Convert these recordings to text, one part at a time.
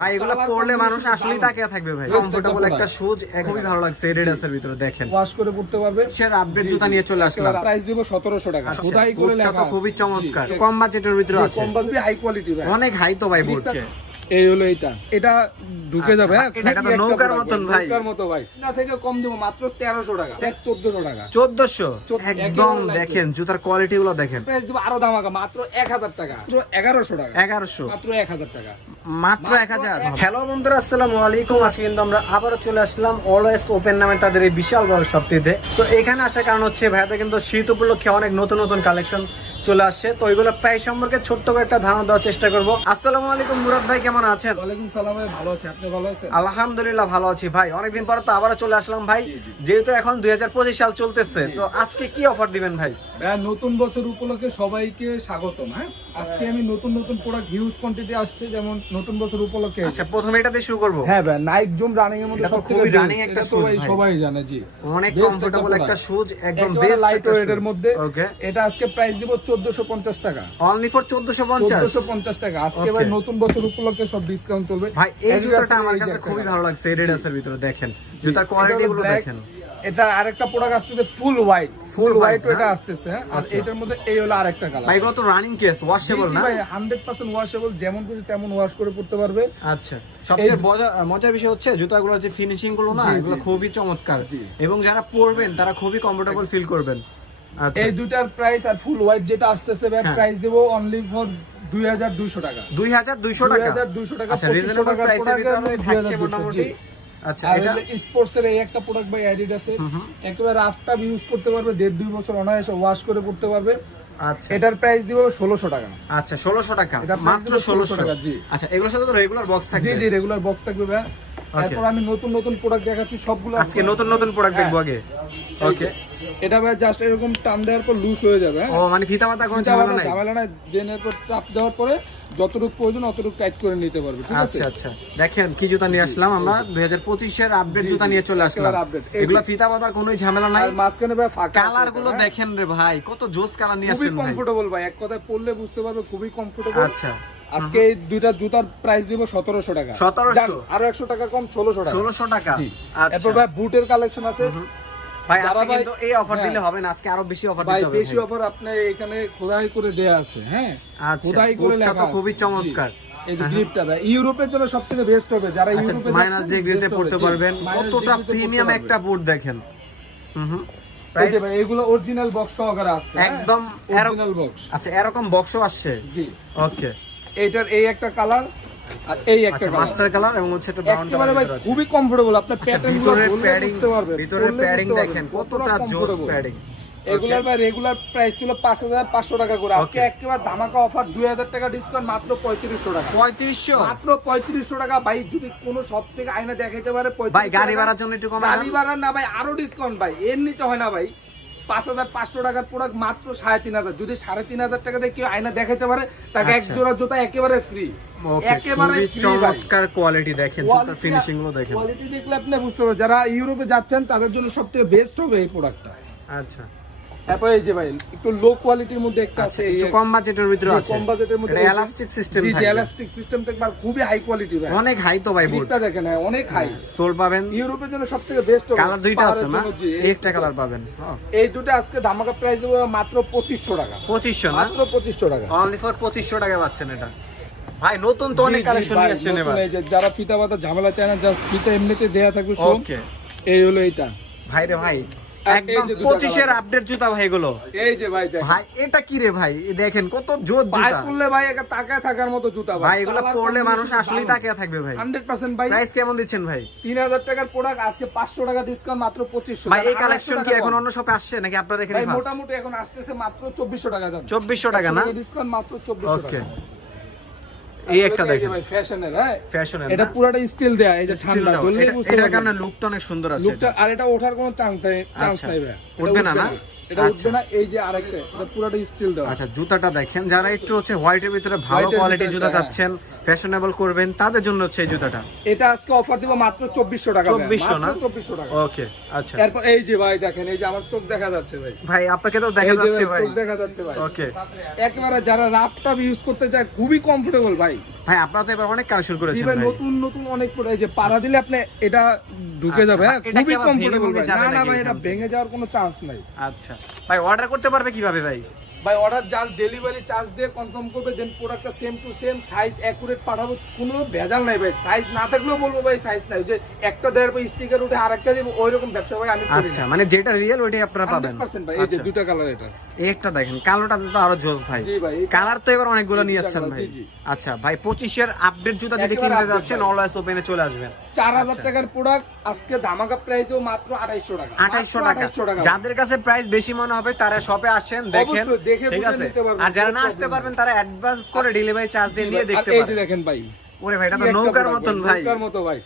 ভাই এগুলো পরলে মানুষ আসলেই তাকিয়ে থাকবে ভাই। কমফোর্টেবল একটা শুজ খুবই ভালো লাগছে এডিডাসের ভিতরে দেখেন। ওয়াশ করে পড়তে পারবে। সের আপডেট জুতা নিয়ে চলে আসলাম। প্রাইস দিব সতেরোশো টাকা। আচ্ছা, খোদাই করে লেখা তো খুবই চমৎকার। কম বাজেটের ভিতরে আছে। কম বাজবে হাই কোয়ালিটি ভাই। অনেক হাই তো ভাই বুট এই হলো এটা এটা ঢুকে আচ্ছা, যাবে হ্যাঁ? এটা তো নৌকার মতন ভাই। নৌকার মতো ভাই। না থেকে কম দেবো মাত্র তেরোশো টাকা। চোদ্দশো টাকা। একদম দেখেন জুতার কোয়ালিটি গুলো দেখেন আরও দামাকা মাত্র এক হাজার টাকা। মাত্র এগারোশো টাকা। এগারোশো মাত্র এক হাজার টাকা। মাত্র এক হাজার? হ্যালো বন্ধুরা আসসালামু আলাইকুম। আজকে কিন্তু আমরা আবারও চলে আসলাম অলওয়েজ ওপেন নামে তাদের এই বিশাল বড় শপটিতে তো এখানে আসার কারণ হচ্ছে ভাইয়াদের কিন্তু শীত উপলক্ষে অনেক নতুন নতুন কালেকশন চলে আসছে। তো ওইগুলো প্রায় সম্পর্কে ছোট্ট করে একটা ধারণা দেওয়ার চেষ্টা করব। আসসালামু আলাইকুম মুরাদ ভাই কেমন আছেন? ওয়ালাইকুম সালাম ভাই ভালো আছে। আপনি ভালো আছেন? আলহামদুলিল্লাহ ভালো আছি ভাই। অনেকদিন পর তো আবারও চলে আসলাম ভাই। যেহেতু এখন দুই সাল চলতেছে তো আজকে কি অফার দিবেন ভাই? নতুন বছর উপলক্ষে সবাইকে স্বাগতম হ্যাঁ? আজকে আমি নতুন নতুন প্রোডাক্ট হিউজ কোয়ান্টিটি আসছে যেমন নতুন বছর উপলক্ষে আচ্ছা প্রথমে এটা দিয়ে শুরু করব? হ্যাঁ ভাই নাইক জুম রানিং এর মধ্যে সবথেকে খুবই running একটা ভাই। সবাই জানে জি। অনেক কমফোর্টেবল একটা শুজ একদম বেস্ট লাইট ওয়েটের মধ্যে। ওকে এটা আজকে প্রাইস দিব 1450 টাকা। অনলি ফর 1450 1450 টাকা। আজকে ভাই নতুন বছর উপলক্ষে সব ডিসকাউন্ট চলবে। ভাই এই জুতাটা আমার কাছে খুবই ভালো লাগছে এডিডাসের ভিতরে দেখেন। জুতার কোয়ালিটি গুলো দেখেন। এটা আরেকটা প্রোডাক্ট আসতেছে ফুল হোয়াইট ফুল হোয়াইট এটা? আসতেছে? আর এটার মধ্যে এই হলো আরেকটা কালার ভাই এগুলো তো রানিং কেস ওয়াশেবল না? 100% ওয়াশেবল যেমন খুশি তেমন ওয়াশ করে পড়তে পারবে। আচ্ছা সবচেয়ে মজা- মজার বিষয় হচ্ছে জুতাগুলোর যে ফিনিশিংগুলো না এগুলো খুবই চমৎকার। এবং যারা পরবেন তারা খুবই কমফোর্টেবল ফিল করবেন। এই দুটার প্রাইস আর ফুল হোয়াইট যেটা আসতেছে ভাই হ্যাঁ। প্রাইস দেব অনলি ফর 2200 টাকা। 2200 টাকা? 2200 টাকা আচ্ছা 2500 রিজনেবল প্রাইসের ভিতরে থাকছে মোটামুটি? আচ্ছা এটা? স্পোর্টস এই একটা প্রোডাক্ট বাই অ্যাডিডাসের হুম হুম। একেবারে রাফটা ইউজ করতে পারবে দেড় দুই বছর অনায়াসে ওয়াশ করে পড়তে পারবে। আচ্ছা। এটার প্রাইস দিব 1600 টাকা। আচ্ছা 1600 টাকা মাত্র হলো 1600 1600 টাকা, জি। আচ্ছা এগুলোর সাথে তো রেগুলার বক্স জি থাকবে। জি রেগুলার বক্স থাকবে ভাই তারপর আমি নতুন নতুন প্রোডাক্ট দেখাচ্ছি সবগুলো আজকে নতুন নতুন প্রোডাক্ট হ্যাঁ। দেখব আগে ওকে এটা ভাই জাস্ট এরকম টান দেওয়ার পর লুজ হয়ে যাবে হ্যাঁ? ও মানে ফিতা মাথা কোনো ঝামেলা নাই? ঝামেলা না ড্রেনের পর চাপ দেওয়ার পরে যতটুকু প্রয়োজন অতটুকু টাইট করে নিতে পারবে ঠিক আছে? আচ্ছা আচ্ছা। দেখেন কি জুতা নিয়ে আসলাম আমরা। দুই হাজার পঁচিশের আপডেট জুতা নিয়ে চলে আসলাম। এগুলো ফিতা বাঁধার কোনো ঝামেলা নাই। আর মাঝখানে ভাই ফাঁকা কালারগুলো দেখেন রে ভাই কত জোস কালার নিয়ে হ্যাঁ। খুবই আসছেন ভাই। কমফোর্টেবল ভাই। এক কথায় পড়লে বুঝতে পারবে খুবই কমফোর্টেবল আচ্ছা। আজকে এই দুইটা জুতার প্রাইস দিব সতেরোশো টাকা। 1700 যান, আরও একশো টাকা কম ষোলোশো টাকা। ষোলোশো টাকা। জি। আচ্ছা। ভাই বুটের কালেকশন আছে। ভাই আজকে কিন্তু এই অফার হ্যাঁ। দিলে হবে না আজকে আরও বেশি অফার দিতে হবে বেশি অফার আপনি এখানে খোদাই করে দেয়া আছে হ্যাঁ? আচ্ছা খোদাই করে লেখা আছে। খুবই চমৎকার। এই যে গ্রিপটা ভাই ইউরোপের জন্য সবথেকে বেস্ট হবে যারা আচ্ছা ইউরোপে মাইনাস পড়তে পারবেন। কতটা প্রিমিয়াম একটা বুট দেখেন। হুম হুম। এই যে ভাই এগুলো অরিজিনাল বক্স সহকারে আছে একদম অরিজিনাল বক্স আচ্ছা এরকম বক্সও আসছে? জি। ওকে এইটার এই একটা কালার আর এই একটা আচ্ছা মাস্টার কালার এবং হচ্ছে একটু ব্রাউন একেবারে ভাই খুবই কমফোর্টেবল আপনার আচ্ছা প্যাটার্ন ভিতরে প্যাডিং বুঝতে পারবেন ভিতরে প্যাডিং দেখেন কতটা জোস প্যাডিং এগুলার ভাই রেগুলার প্রাইস ছিল পাঁচ হাজার পাঁচশো টাকা করে। আজকে. একেবারে ধামাকা অফার দুই হাজার টাকা ডিসকাউন্ট মাত্র পঁয়ত্রিশশো টাকা। পঁয়ত্রিশশো? মাত্র পঁয়ত্রিশশো টাকা ভাই যদি কোনো সব থেকে আয়না দেখাইতে পারে ভাই গাড়ি। ভাড়ার জন্য একটু কমে গাড়ি ভাড়া না ভাই আরও ডিসকাউন্ট ভাই এর নিচে হয় না ভাই। পাঁচ হাজার পাঁচশো টাকার প্রোডাক্ট মাত্র সাড়ে তিন হাজার। যদি সাড়ে তিন হাজার টাকা দিয়ে কেউ আয়না দেখাতে পারে তাকে এক আচ্ছা। জোড়া জুতা একেবারে ফ্রি একেবারে। চমৎকার কোয়ালিটি দেখেন জুতার ফিনিশিংগুলো দেখেন। কোয়ালিটি দেখলে আপনি বুঝতে পারবেন যারা ইউরোপে যাচ্ছেন তাদের জন্য সবথেকে বেস্ট হবে এই প্রোডাক্টটা আচ্ছা। তারপর এই যে ভাই একটু লো কোয়ালিটির মধ্যে একটা আছে একটু কম বাজেটের ভিতরে আছে। কম বাজেটের মধ্যে এলাস্টিক সিস্টেম জি জি এলাস্টিক সিস্টেম থাকবে আর খুবই হাই কোয়ালিটি ভাই। অনেক হাই তো ভাই বুট গ্রিপটা দেখেন হ্যাঁ, অনেক হাই সোল পাবেন। ইউরোপের জন্য সবথেকে বেস্ট কালার দুইটা আছে না? জন্য, জি, এই একটা কালার পাবেন এই দুটো আজকে ধামাকা প্রাইস মাত্র টাকা। না? মাত্র টাকা। অনলি ফর পঁচিশশো টাকা পাচ্ছেন এটা। ভাই নতুন তো অনেক জি, জি, কালেকশন নিয়ে আসছেন এবার। যারা ফিতা বাতা ঝামেলা চায় না জাস্ট ফিতা এমনিতে দেয়া থাকবে ওকে এই হলো এটা ভাই রে ভাই একদম পঁচিশের আপডেট জুতা ভাই এগুলো। এই যে ভাই ভাই এটা কি রে ভাই? দেখেন কত জোর ভাই একটা তাকায় থাকার মতো জুতা ভাই। এগুলো পরলে মানুষ আসলেই তাকিয়ে থাকবে ভাই। হান্ড্রেড পার্সেন্ট ভাই। প্রাইস কেমন দিচ্ছেন ভাই? তিন হাজার টাকার প্রোডাক্ট আজকে পাঁচশো টাকা ডিসকাউন্ট মাত্র ভাই এই কালেকশন কি এখন অন্য শপে আসছে নাকি আপনার এখানে ফার্স্ট মোটামুটি এখন আসতেছে মাত্র চব্বিশশো টাকা যান চব্বিশশো টাকা না? ডিসকাউন্ট মাত্র চব্বিশশো ওকে এই একটা দেখেন। ভাই ফ্যাশনের হ্যাঁ? ফ্যাশনের এটা পুরাটা স্টিল দেয়া এই যে ঠান্ডা দলে বুঝতে এটার কারণে লুকটা অনেক সুন্দর আছে লুকটা আর এটা ওঠার কোনো চান্স নাই চান্স আচ্ছা। নাই ভাই। উঠবে না, না? এটা আচ্ছা। উঠবে না এই যে আরেকটা এটা পুরাটা স্টিল দেওয়া। আচ্ছা জুতাটা দেখেন যারা একটু হচ্ছে হোয়াইটের ভিতরে ভালো কোয়ালিটির জুতা চাচ্ছেন ফ্যাশনেবল করবেন তাদের জন্য হচ্ছে এই জুতাটা। এটা আজকে অফার দিব মাত্র চব্বিশশো টাকা 2400 না? মাত্র চব্বিশশো টাকা। ওকে আচ্ছা। এরপর এই যে ভাই দেখেন এই যে আমার চোখ দেখা যাচ্ছে ভাই। ভাই আপনাকে তো দেখা যাচ্ছে ভাই চোখ দেখা যাচ্ছে ভাই। ওকে। একেবারে যারা রাফ টাফ ইউজ করতে চায় খুবই কমফোর্টেবল ভাই। ভাই আপনারা তো এবার অনেক কালেকশন জি করেছেন ভাই ভাই। নতুন নতুন অনেক প্রোডাক্ট এই যে পাড়া দিলে আপনি এটা ঢুকে আচ্ছা, যাবে হ্যাঁ? খুবই কমফোর্টেবল যাবে না না ভাই এটা ভেঙে যাওয়ার কোনো চান্স নাই। আচ্ছা। ভাই অর্ডার করতে পারবে কীভাবে ভাই? ভাই অর্ডার জাস্ট ডেলিভারি চার্জ দিয়ে কনফার্ম করবে দেন প্রোডাক্টটা same to same size accurate পাঠাবো কোনো ভেজাল নাই ভাই। সাইজ না থাকলেও বলব ভাই সাইজ নাই। যে একটা দেড় ভাই স্টিকার উঠে আর একটা দিব ওই রকম ব্যবসা ভাই আমি আচ্ছা মানে যেটা রিয়েল ওইটাই আপনারা পাবেন। 100% ভাই এই যে আচ্ছা। দুটো কালার এটা। একটা দেখেন কালোটা তো আরও জোস ভাই। জি ভাই কালার তো এবার অনেকগুলো নিয়ে যাচ্ছেন ভাই। জি, জি। আচ্ছা ভাই পঁচিশের আপডেট জুতা যদি কিনতে যাচ্ছেন। অলওয়েজ ওপেনে চলে আসবেন। চার হাজার আচ্ছা। টাকার প্রোডাক্ট আজকে ধামাকা প্রাইসও মাত্র আঠাইশশো টাকা। আঠাইশশো টাকা। যাদের কাছে প্রাইস বেশি মনে হবে তারা শপে আসেন দেখেন। দেখে ঠিক আছে? আর যারা না আসতে পারবেন তারা অ্যাডভান্স করে ডেলিভারি চার্জ দিয়ে নিয়ে দেখতে পারেন। দেখেন ভাই ওরে ভাই এটা তো নৌকার মতন ভাই, নৌকার মতো ভাই।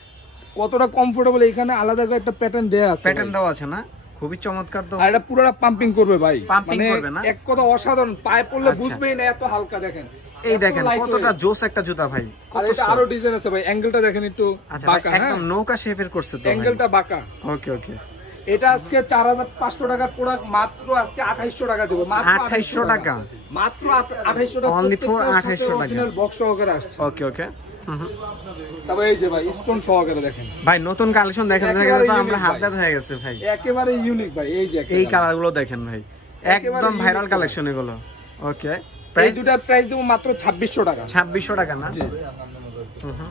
কতটা কমফোর্টেবল এখানে আলাদা করে একটা প্যাটার্ন দেয়া আছে প্যাটার্ন দেওয়া আছে না? খুবই চমৎকার তো। আর এটা পুরোটা পাম্পিং করবে ভাই। Pumping মানে করবে না? এক কথা অসাধারণ পায়ে পড়লে আচ্ছা। বুঝবেই না এত হালকা দেখেন। এই দেখেন কতটা জোস একটা জুতা ভাই আর এটা আরও ডিজাইন আছে ভাই অ্যাঙ্গেলটা দেখেন একটু আচ্ছা বাঁকা হ্যাঁ? একদম নৌকা শেপের করছে তো অ্যাঙ্গেলটা বাঁকা। ওকে ওকে এটা আজকে চার হাজার পাঁচশো টাকার প্রোডাক্ট মাত্র আজকে আঠাইশশো টাকা দেবো মাত্র 2800 টাকা। মাত্র আঠাইশশো টাকা 2800 টাকা। বক্স সহকারে আসছে। ওকে ওকে তবে এই যে ভাই স্টোন সহকারে দেখেন। ভাই নতুন কালেকশন দেখেন দেখেন তো আমরা হাত। ব্যথা হয়ে গেছে ভাই। একেবারে ইউনিক ভাই এই যে দেখেন ভাই। একদম ভাইরাল কালেকশন এগুলো। Okay price? প্রাইস দেবো মাত্র ছাব্বিশশো টাকা। ছাব্বিশশো টাকা না।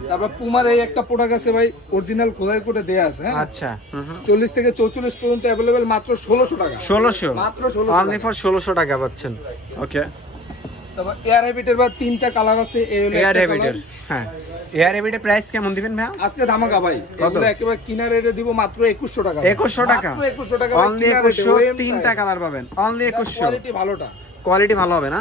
তারপর পুমার এই একটা প্রোডাক্ট আছে ভাই অরিজিনাল খোদাই করে দেয়া আছে হ্যাঁ? আচ্ছা। চল্লিশ থেকে চৌচল্লিশ পর্যন্ত অ্যাভেলেবেল মাত্র ষোলোশো টাকা। ষোলোশো? মাত্র ফর ষোলোশো টাকা পাচ্ছেন। ওকে তারপর এয়ার হ্যাবিটের বা তিনটা কালার আছে এই হলো এয়ার হ্যাবিটের হ্যাঁ। এয়ার হ্যাবিটের প্রাইস কেমন দিবেন ভাই আজকে ধামাকা ভাই। এগুলো একেবারে কিনা রেটে দিব মাত্র একুশশো টাকা। একুশশো টাকা? মাত্র একুশশো টাকা অনলি একুশশো তিনটা কালার পাবেন। অনলি একুশশো। কোয়ালিটি ভালোটা। কোয়ালিটি ভালো হবে না?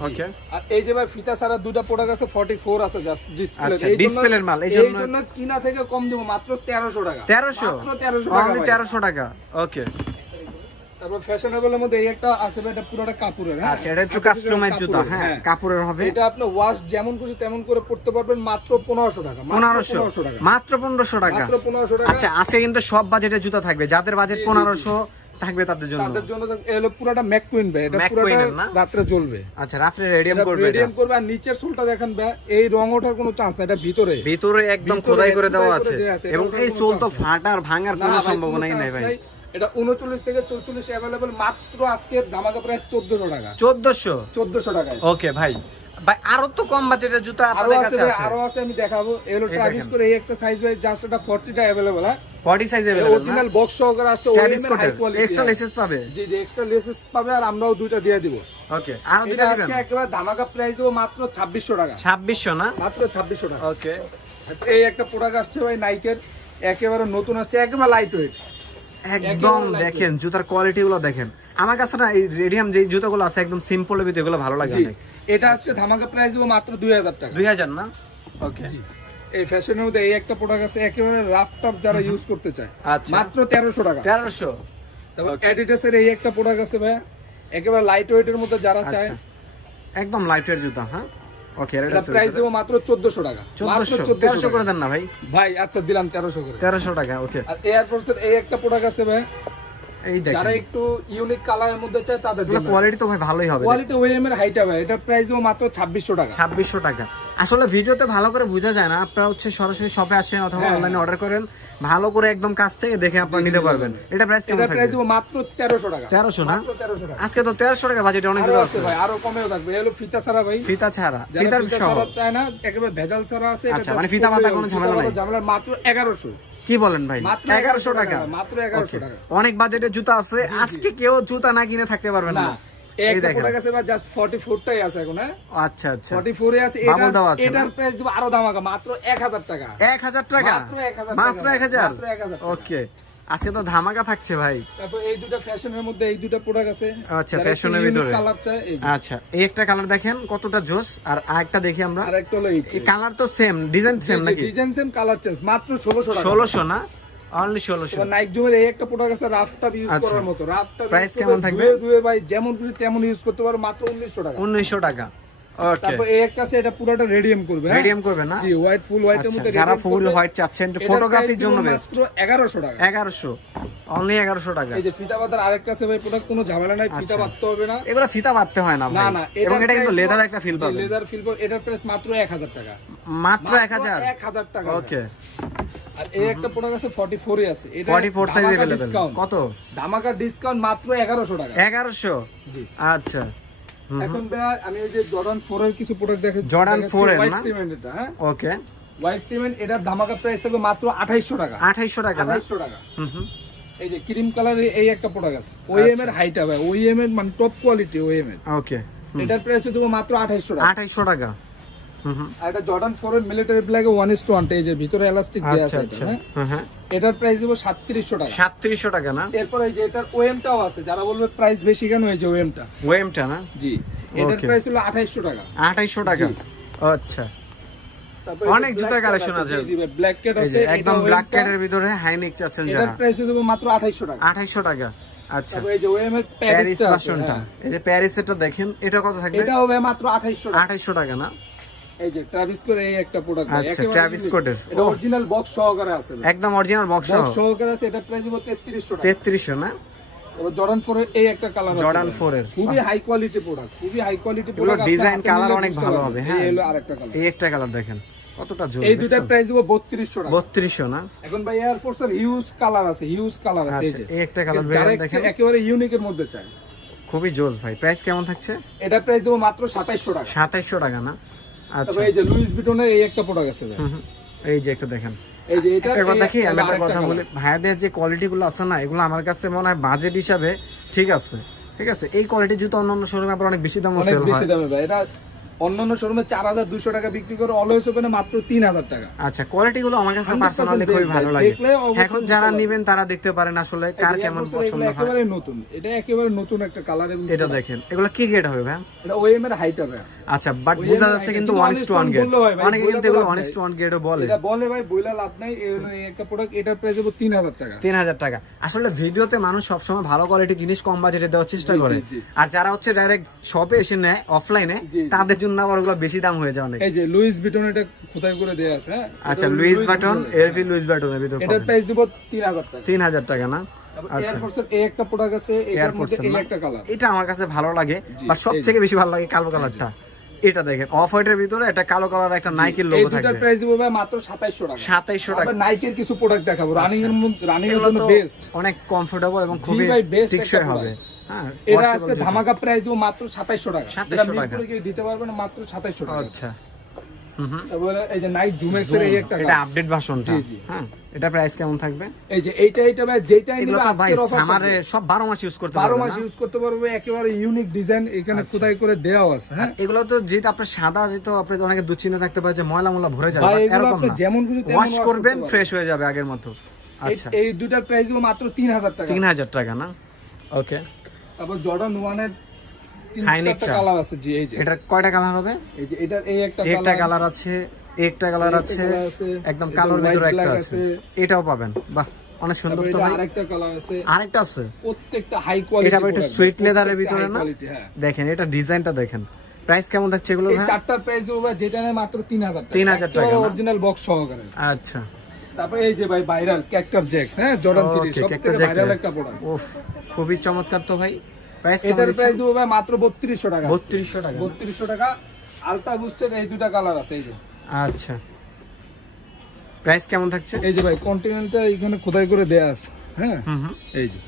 ওকে আর এই যে ভাই ফিতা ছাড়া দুটা প্রোডাক্ট আছে 44 আছে জাস্ট ডিসপ্লে আচ্ছা, display মাল, এই জন্য- কিনা থেকে কম দিব মাত্র 1300 টাকা। তেরোশো? মাত্র 1300 টাকা অনলি ভাই। তেরোশো টাকা। ওকে তারপর ফ্যাশনেবল মধ্যে এই একটা আছে এটা পুরোটা কাপড়ের হ্যাঁ? আচ্ছা এটা হচ্ছে কাস্টমাইজ জুতা কাপড়ের, হ্যাঁ। কাপড়ের হবে। এটা আপনি ওয়াশ যেমন খুশি তেমন করে পড়তে পারবেন মাত্র 1500 টাকা মাত্র পনেরোশো। 1500 টাকা। মাত্র টাকা। মাত্র 1500 টাকা। আচ্ছা আজকে কিন্তু সব বাজেটের জুতা থাকবে যাদের বাজেট পনেরোশো থাকবে তাদের জন্য? তাদের জন্য হলো পুরোটা ভাই এটা পুরোটা জ্বলবে। আচ্ছা রেডিয়াম করবে রেডিয়াম করবে আর নিচের সোলটা দেখেন ভাই এই রং ওঠার কোনো চান্স নাই এটা ভিতরে। ভিতরে একদম খোদাই করে দেওয়া আছে। এবং এই সোল তো ফাটার ভাঙার কোনো সম্ভাবনাই নাই ভাই। এটা উনচল্লিশ থেকে চৌচল্লিশ অ্যাভেলেবেল মাত্র আজকে ধামাকা প্রাইস চোদ্দশো টাকা। চোদ্দশো? চোদ্দশো টাকায়। ওকে ভাই। ভাই আরো তো কম বাজেটের জুতা আরো আপনাদের আছে কাছে ভাই, আছে আরো আছে আমি দেখাবো এগুলো এই ট্রাভিস দেখেন। করে এই একটা সাইজ ভাই জাস্ট এটা 40টা अवेलेबल হ্যাঁ বডি সাইজে অরিজিনাল বক্স সহকারে আসছে ওএম এর হাই কোয়ালিটি এক্সট্রা লেসেস পাবে জি জি এক্সট্রা লেসেস পাবে আর আমরাও দুইটা দিয়ে দিব ওকে আরো এটা দুটা দিবেন আজকে একেবারে ধামাকা প্রাইস দেবো মাত্র 2600 টাকা ছাব্বিশশো না মাত্র 2600 টাকা ওকে এই একটা প্রোডাক্ট আসছে ভাই নাইকের একেবারে নতুন আসছে একেবারে লাইট ওয়েট একদম lightweight। দেখেন জুতার কোয়ালিটি গুলো দেখেন আমার কাছে না এই রেডিয়াম যে জুতাগুলো আছে একদম সিম্পল ভিতরে এগুলো ভালো লাগে জি অনেক এটা আজকে ধামাকা প্রাইস দেবো মাত্র 2000 টাকা। দুই হাজার না? ওকে। এই ফ্যাশনের মধ্যে এই একটা প্রোডাক্ট আছে একেবারে রাফ টাফ যারা ইউজ করতে চায়। আচ্ছা। মাত্র তেরোশো টাকা। তেরোশো? তারপর. অ্যাডিডাসের এই একটা প্রোডাক্ট আছে ভাই একেবারে লাইট ওয়েটের মধ্যে যারা চায়। আচ্ছা একদম লাইট ওয়েট জুতা হ্যাঁ? ওকে এটা প্রাইস দেবো মাত্র চোদ্দশো টাকা। মাত্র চোদ্দশো? তেরোশো করে দেন না ভাই? ভাই আচ্ছা দিলাম তেরোশো করে। তেরোশো টাকা ওকে আর এয়ারফোর্সের এই একটা প্রোডাক্ট আছে ভাই যারা দেখেন। একটু ইউনিক কালারের মধ্যে চায় তাদের জন্য। কোয়ালিটি তো ভাই ভালোই হবে। কোয়ালিটি ওএম এর হাইটা ভাই এটা প্রাইস মাত্র ছাব্বিশশো টাকা। ছাব্বিশশো টাকা। আসলে ভিডিওতে ভালো করে বোঝা যায় না। আপনারা হচ্ছে সরাসরি শপে আসেন অথবা হ্যাঁ, অনলাইনে অর্ডার করেন ভালো করে একদম কাছ থেকে দেখে আপনারা নিতে পারবেন। এটা প্রাইস কেমন এটা প্রাইস থাকবে? দেবো মাত্র তেরোশো টাকা। তেরোশো না? আজকে তো তেরোশো টাকা বাজেট আরও অনেকগুলো আছে। ভাই আরও কমেও থাকবে। এই হলো ফিতা ছাড়া ভাই। ফিতা ছাড়া। ফিতার ফিতা সহ। ছাড়া চায় না একেবারে ভেজাল ছাড়া আছে আচ্ছা, মানে ফিতা বাঁধা কোনো ঝামেলা নাই? ঝামেলা মাত্র এগারোশো। কি বলেন ভাই? এগারোশো 1100 টাকা। মাত্র 1100 টাকা। অনেক বাজেটের জুতা আছে। আজকে কেউ জুতা না কিনে থাকতে পারবেন না। একটা প্রোডাক্ট আছে বা জাস্ট 44 টাই আছে এখন হ্যাঁ? আচ্ছা আচ্ছা। 44 এ আছে এটা দেওয়া আছে। না? এটার প্রাইস দিব আরও দামাকা মাত্র 1000 টাকা। এক হাজার টাকা? মাত্র 1000 মাত্র টাকা। এক হাজার? মাত্র 1000 ওকে আজকে তো ধামাকা থাকছে ভাই। তারপর এই দুটো ফ্যাশনের মধ্যে এই দুটো প্রোডাক্ট আছে। আচ্ছা, ভিতরে। কালার চাই আচ্ছা এই একটা কালার দেখেন কতটা জোস আর আরেকটা দেখি আমরা। আর একটা হলো এই কালার তো সেম ডিজাইন সেম নাকি? ডিজাইন সেম কালার চেঞ্জ মাত্র 1600 টাকা। ষোলোশো না? অনলি ষোলোশো এবার নাইক জুমের এই একটা প্রোডাক্ট আছে রাফটা ইউজ। করার মতো। রাফটা Price কেমন থাকবে? দুয়ে ভাই যেমন খুশি তেমন ইউজ করতে পারো মাত্র 1900 টাকা। উনিশশো টাকা। তারপর এই একটা আছে এটা পুরোটা রেডিয়াম করবে? রেডিয়াম করবে না? জি হোয়াইট ফুল হোয়াইটের মধ্যে যারা ফুল হোয়াইট চাচ্ছেন ফটোগ্রাফির জন্য বেস্ট মাত্র 1100 টাকা। এগারোশো। অনলি এগারোশো টাকা। এই যে ফিতা বাতার আরেকটা আছে ভাই প্রোডাক্ট কোনো ঝামেলা নাই ফিতা আচ্ছা। হবে না। এগুলো ফিতা বাঁধতে হয় না না ভাই। না এবং এটা কিন্তু লেদার একটা ফিল পাবে লেদার ফিল এটার প্রাইস মাত্র 1000 টাকা। মাত্র এক হাজার? 1000 টাকা ওকে আর এই একটা প্রোডাক্ট আছে 44 এ আছে। এটা ফর্টি ফোর সাইজ ধামাকা অ্যাভেলেবেল discount। কত? ধামাকা ডিসকাউন্ট মাত্র 1100 টাকা। এগারোশো? জি। আচ্ছা। এখন ভাই আমি এই যে জর্ডান 4 এর কিছু প্রোডাক্ট দেখে Jordan 4 এর না? সিমেন্ট এটা হ্যাঁ? ওকে হোয়াইট সিমেন্ট এটার ধামাকা প্রাইস থাকবে মাত্র 2800 টাকা। আঠাইশশো টাকা না? 2800 টাকা। হুম হুম। এই যে ক্রিম কালারের এই একটা প্রোডাক্ট আছে। ওএম এর হাইট হবে ওএম এর মানে টপ কোয়ালিটি ওএম এর। ওকে এটার প্রাইস দেবো মাত্র 2800 টাকা। আঠাইশশো টাকা। হুম হুম আর এটা জর্ডান 4 এর মিলিটারি ব্ল্যাকে 1 is to 1 এই যে ভিতরে এলাস্টিক আচ্ছা আছে হ্যাঁ? এটার প্রাইস দেবো 3700 টাকা। সাতত্রিশশো টাকা না? এরপর এই যে এটার ওএমটাও আছে যারা বলবে প্রাইস বেশি কেন এই যে ওএমটা ওয়েমটা না? জি। এটার প্রাইস হলো 2800 টাকা। আঠাইশশো টাকা? আচ্ছা। অনেক জুতার collection আছে। ব্ল্যাক এই আছে একদম ব্ল্যাক ভিতরে হাইনিক চাচ্ছেন এটার প্রাইস দেবো মাত্র 2800 টাকা। আঠাইশশো টাকা। আচ্ছা। এই যে ওএম এর প্যারিস ভার্সনটা। এই যে প্যারিস এটা দেখেন এটা কত থাকবে? এটা হবে মাত্র 2800 টাকা। আঠাইশশো টাকা না? এই যে ট্রাভিস করে এই একটা প্রোডাক্ট আচ্ছা, Travis Scott-এর। এটা অরিজিনাল বক্স সহকারে আছে একদম অরিজিনাল বক্স বক্স সহকারে আছে এটা প্রাইস দেবো 3300 টাকা। তেত্রিশশো না? জর্ডান 4 এর এই একটা কালার আছে জর্ডান 4 এর। খুবই হাই কোয়ালিটি প্রোডাক্ট খুবই high quality product design, colour অনেক ভালো হবে, হ্যাঁ। এই হলো আরেকটা কালার এই একটা কালার দেখেন কতটা জোর এই দুটার প্রাইস দেবো 3200 টাকা। বত্রিশশো না? এখন ভাই এয়ার ফোর্স এর হিউজ কালার আছে হিউজ কালার আছে এই আচ্ছা যে। এই একটা কালার যারা দেখেন একটু- একেবারে ইউনিকের মধ্যে চাই খুবই জোস ভাই। প্রাইস কেমন থাকছে? এটা প্রাইস দেবো মাত্র 2700 টাকা। সাতাইশশো টাকা না? আচ্ছা। এই যে লুইস ভিটনের এই একটা প্রোডাক্ট আছে। এই যে একটা দেখেন। এই যে এটা কথা দেখি আমি একটা কথা। বলি ভাইয়াদের যে কোয়ালিটি গুলো আছে না এগুলো আমার কাছে মনে হয় বাজেট হিসাবে ঠিক আছে ঠিক আছে? এই কোয়ালিটি জুতো অন্যান্য শোরুমে আবার অনেক বেশি দাম সেল বেশি দামে ভাই। এটা অন্যান্য শোরুমে চার হাজার দুশো টাকা বিক্রি করে অলওয়েজ ওপেনে মাত্র তিন হাজার টাকা। আচ্ছা কোয়ালিটি গুলো আমার কাছে পার্সোনালি খুবই ভালো লাগে। এখন যারা। নিবেন তারা দেখতে পারেন আসলে কার কেমন পছন্দ হয়। একেবারে নতুন। এটা একেবারে নতুন একটা কালার এবং এটা দেখেন এগুলো কি গেট হবে ভাই? এটা ওএম এর হাইট হবে। আচ্ছা বাট বোঝা যাচ্ছে কিন্তু টু গেট অনেকে কিন্তু এগুলো টু গেটও বলে। এটা বলে ভাই বইলা লাভ নাই এই একটা প্রোডাক্ট প্রাইস তিন হাজার টাকা। তিন হাজার টাকা। আসলে ভিডিওতে মানুষ সবসময় ভালো কোয়ালিটি জিনিস কম বাজেটে দেওয়ার চেষ্টা করে। আর যারা হচ্ছে ডাইরেক্ট শপে এসে নেয় অফলাইনে জি, জি। জন্য আবার ওগুলো বেশি দাম হয়ে যায় অনেক। এই যে লুইস ভিটন এটা খোদাই করে দেয়া আছে হ্যাঁ? আচ্ছা লুইস বাটন এলভি লুইস বাটনের ভিতর এটার প্রাইস দেবো তিন হাজার টাকা। তিন হাজার টাকা না? আচ্ছা। এটা আমার কাছে ভালো লাগে আর সব থেকে বেশি ভালো লাগে কালো কালারটা। এটা দেখেন অফ হোয়াইটের ভিতরে একটা কালো কালার একটা নাইকের লোগো দুটার থাকবে প্রাইস দেবো ভাই মাত্র 2700 টাকা। সাতাইশশো টাকা। নাইকের কিছু প্রোডাক্ট দেখাবো। রানিং এর রানিং এর জন্য বেস্ট অনেক কমফোর্টেবল এবং খুবই টেকসই হবে। এটা washable আজকে ধামাকা প্রাইস দেবো মাত্র 2700 টাকা। 2700 টাকা। কেউ দিতে পারবে না মাত্র 2700 টাকা। আচ্ছা। হুম হুম। তারপরে এই যে নাইক জুমেক্স এর একটা এটা আপডেট ভার্সনটা জি, জি। হ্যাঁ এটা প্রাইস কেমন থাকবে? এই যে এইটা এইটা ভাই যেটা নিবে আজকের অফার সামারে সব 12 মাস ইউজ করতে 12 মাস ইউজ করতে পারবে একেবারে ইউনিক ডিজাইন এখানে আচ্ছা। খোদাই করে দেওয়া আছে হ্যাঁ? এগুলো তো যেটা আপনার সাদা যেটা আপনি অনেকে দুশ্চিন্তা থাকতে পারে যে ময়লা ময়লা ভরে যাবে এরকম না। যেমন ওয়াশ করবেন ফ্রেশ হয়ে যাবে আগের মতো। আচ্ছা। এই- দুটার প্রাইস মাত্র 3000 টাকা। 3000 টাকা না? ওকে তারপর জর্ডান 1 এর তিন Hynix চারটা টা। কালার আছে জি এই যে। এটা কয়টা কালার হবে? এই যে এটার এই একটা একটা কালার আছে একটা কালার আছে একদম কালোর ভিতরে একটা আছে। আছে। এটাও পাবেন। বাহ অনেক সুন্দর তো ভাই। আরেকটা কালার আছে। আরেকটা আছে? প্রত্যেকটা হাই কোয়ালিটি এটা একটু sweet ভিতরে না? হ্যাঁ। দেখেন এটা ডিজাইনটা দেখেন। প্রাইস কেমন থাকছে এগুলো ভাই? চারটার প্রাইস যেটা নেয় মাত্র 3000 টাকা। 3000 টাকা অরিজিনাল বক্স সহকারে। আচ্ছা। তারপরে এই যে ভাই ভাইরাল ক্যাক্টার জ্যাক্স হ্যাঁ জর্ডান 3 Okay, একটা ভাইরাল একটা প্রোডাক্ট উফ। খুবই চমৎকার তো ভাই। প্রাইস এটার প্রাইস দেবো ভাই মাত্র 3200 টাকা। 3200 টাকা। 3200 টাকা আলট্রা বুস্টের এই দুটা কালার আছে এই যে। আচ্ছা। প্রাইস কেমন থাকছে? এই যে ভাই কন্টিনেন্টটা এখানে খোদাই করে দেয়া আছে হ্যাঁ? হুম হুম। এই যে।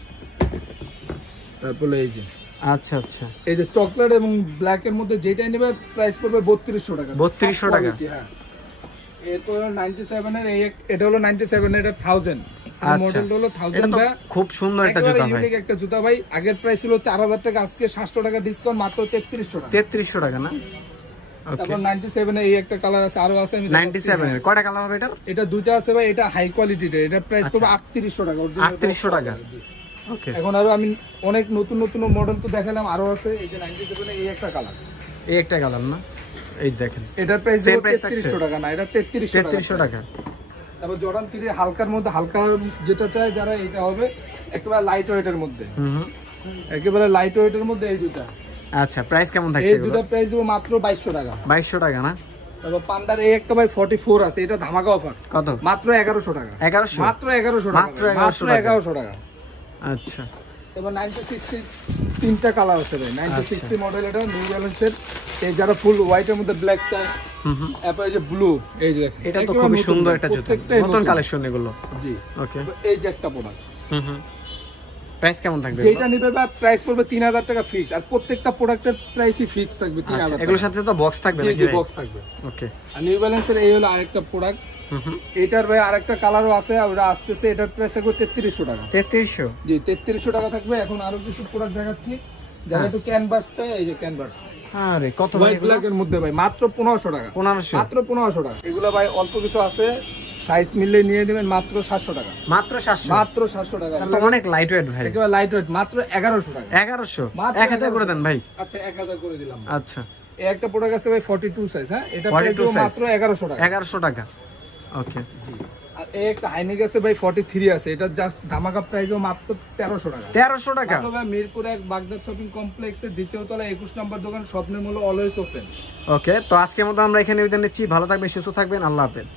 তারপরে এই যে। আচ্ছা আচ্ছা। এই যে চকলেট এবং ব্ল্যাক এর মধ্যে যেটাই নেবে প্রাইস পড়বে 3200 টাকা। 3200 টাকা? Quality, এরপর 97 এর এই এটা হলো 97 এটা 1000 মডেলটা হলো 1000 খুব সুন্দর একটা জুতা ভাই। ইউনিক একটা জুতা ভাই। আগের প্রাইস ছিল 4000 টাকা আজকে 700 টাকা ডিসকাউন্ট মাত্র 3300 টাকা। 3300 টাকা না? তারপর 97 এর এই একটা কালার আছে আরও আছে আমি দেখাচ্ছি। 97 এর। কয়টা কালার হবে এটা এটা দুইটা আছে ভাই এটা হাই কোয়ালিটির এটা প্রাইস পড়বে 3800 টাকা। Original 3800 টাকা। ওকে এখন আরও আমি অনেক নতুন নতুন মডেল তো দেখালাম আরও আছে। এই যে 97 এর এই একটা কালার এই একটা কালার না? এই দেখেন। এটার প্রাইস Same price থাকছে? 3300 টাকা না এটা 3300 টাকা। তারপর জর্ডান 3 হালকার মধ্যে হালকা যেটা চায় যারা এটা হবে একেবারে লাইট ওয়েটের মধ্যে। হুম। একেবারে লাইট ওয়েটের মধ্যে এই দুটা আচ্ছা প্রাইস কেমন এই দুটো প্রাইস দেবো মাত্র বাইশশো টাকা। বাইশশো টাকা না? তারপর পান্ডার এই একটা ভাই ফর্টি ফোর আছে এটা ধামাকা অফার কত? মাত্র এগারোশো টাকা। এগারোশো? মাত্র এগারোশো টাকা। মাত্র 1100 এগারোশো টাকা। আচ্ছা। এবার নাইনটি সিক্সটি তিনটা কালার আছে ভাই। আচ্ছা। সিক্সটি মডেল এটা নিউ ব্যালেন্সের এই যারা ফুল হোয়াইটের মধ্যে ব্ল্যাক চায় হুম হুম। তারপর যে ব্লু এই যে এটা তো খুবই সুন্দর একটা জুতা। নতুন কালেকশন এগুলো। জি। ওকে এই যে একটা প্রোডাক্ট হুম হুম। প্রাইস কেমন থাকবে যেটা নিবে বা প্রাইস পড়বে তিন হাজার টাকা ফিক্স আর প্রত্যেকটা প্রোডাক্টের প্রাইসই ফিক্স থাকবে তিন আচ্ছা হাজার এগুলোর সাথে তো বক্স থাকবে ভাই? বক্স থাকবে। ওকে আর নিউ ব্যালেন্সের এই হলো আরেকটা প্রোডাক্ট এটার ভাই আরেকটা কালারও আছে ওটা আসতেছে এটার প্রাইস থাকবে তেত্রিশশো টাকা। তেত্রিশশো? জি তেত্রিশশো টাকা থাকবে। এখন আরও কিছু প্রোডাক্ট দেখাচ্ছি। যারা হ্যাঁ। একটু ক্যানভাস চাই এই যে ক্যানভাস আরে কত ভাই এর মধ্যে ভাই মাত্র পনেরোশো টাকা। পনেরোশো। মাত্র পনেরোশো টাকা। এগুলো ভাই অল্প কিছু আছে। সাইজ নিয়ে নেবেন মাত্র সাতশো টাকা। মাত্র সাতশো? মাত্র সাতশো টাকা। তো অনেক লাইট ওয়েট ভাই। একেবারে লাইট ওয়েট মাত্র টাকা করে দেন ভাই। আচ্ছা এক হাজার করে দিলাম। আচ্ছা। এই একটা প্রোডাক্ট আছে ভাই ফর্টি টু সাইজ হ্যাঁ? এটা 42 প্রাইস মাত্র টাকা। টাকা। ওকে জি। আর এই একটা হাইনিক আছে ভাই এটা জাস্ট ধামাকা মাত্র তেরোশো টাকা। টাকা? ভাই মিরপুর এক বাগদাদ শপিং কমপ্লেক্সের দ্বিতীয় তলা একুশ নম্বর দোকান স্বপ্নের মূল্য অলওয়েজ ওপেন ওকে তো আজকের মতো আমরা এখানে বিদায় নিচ্ছি। ভালো থাকবেন সুস্থ থাকবেন। আল্লাহ হাফেজ।